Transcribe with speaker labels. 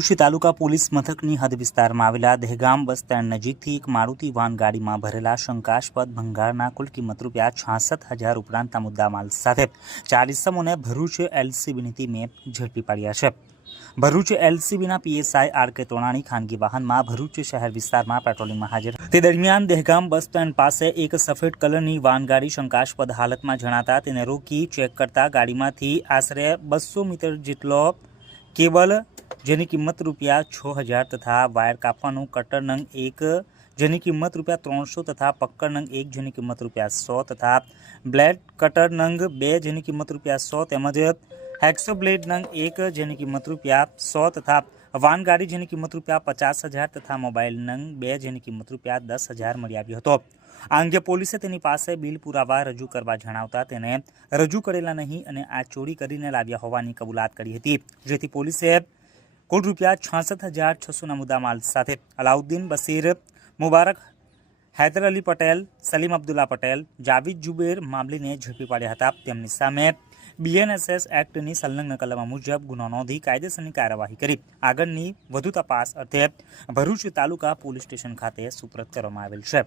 Speaker 1: ભરૂચ તાલુકા police મથકની હદ વિસ્તારમાં આવેલા દહેગામ બસ સ્ટેન્ડ નજીકથી એક મારુતિ વાન ગાડીમાં ભરેલા શંકાસ્પદ ભંગારના કુલ કિંમત રૂપિયા છાસઠ હજાર ઉપરાંતના મુદ્દામાલ સાથે ચાર ભરૂચ એલસીબીની ટીમે ઝડપી પાડ્યા છે. ભરૂચ એલસીબીના પીએસઆઈ આર કે તોણાણી ખાનગી વાહનમાં ભરૂચ શહેર વિસ્તારમાં પેટ્રોલિંગમાં હાજર તે દરમિયાન દહેગામ બસ સ્ટેન્ડ પાસે એક સફેદ કલરની વાનગાડી શંકાસ્પદ હાલતમાં જણાતા તેને રોકી ચેક કરતા ગાડીમાંથી આશરે બસો મીટર જેટલો કેબલ જેની કિંમત રૂપિયા છ હજાર તથા વાયર કાપવાનું કટર નંગ એક, જેની કિંમત રૂપિયા ત્રણસો તથા પક્કડ નંગ એક, જેની કિંમત રૂપિયા સો તથા બ્લેડ કટર નંગ બે, જેની કિંમત રૂપિયા સો તેમજ હેક્સો બ્લેડ નંગ એક, જેની કિંમત રૂપિયા સો તથા વાન ગાડી જેની કિંમત રૂપિયા પચાસ હજાર તથા મોબાઈલ નંગ બે, જેની કિંમત રૂપિયા દસ હજાર મળી આવ્યો હતો. આ અંગે પોલીસે તેની પાસે બિલ પુરાવા રજૂ કરવા જણાવતા તેને રજૂ કરેલા નહીં અને આ ચોરી કરીને લાવ્યા હોવાની કબૂલાત કરી હતી. જેથી પોલીસે કુલ રૂપિયા છાસઠ હજાર છસોના મુદ્દામાલ સાથે અલાઉદ્દીન બસીર મુબારક, હૈદર અલી પટેલ, સલીમ અબ્દુલ્લા પટેલ, જાવીદ જુબેર મામલીને ઝડપી પાડ્યા હતા. તેમની સામે બીએનએસએસ એક્ટની સંલગ્ન કલમ મુજબ ગુનો નોંધી કાયદેસરની કાર્યવાહી કરી. આગળની વધુ તપાસ અર્થે ભરૂચ તાલુકા પોલીસ સ્ટેશન ખાતે સુપ્રત કરવામાં આવેલ છે.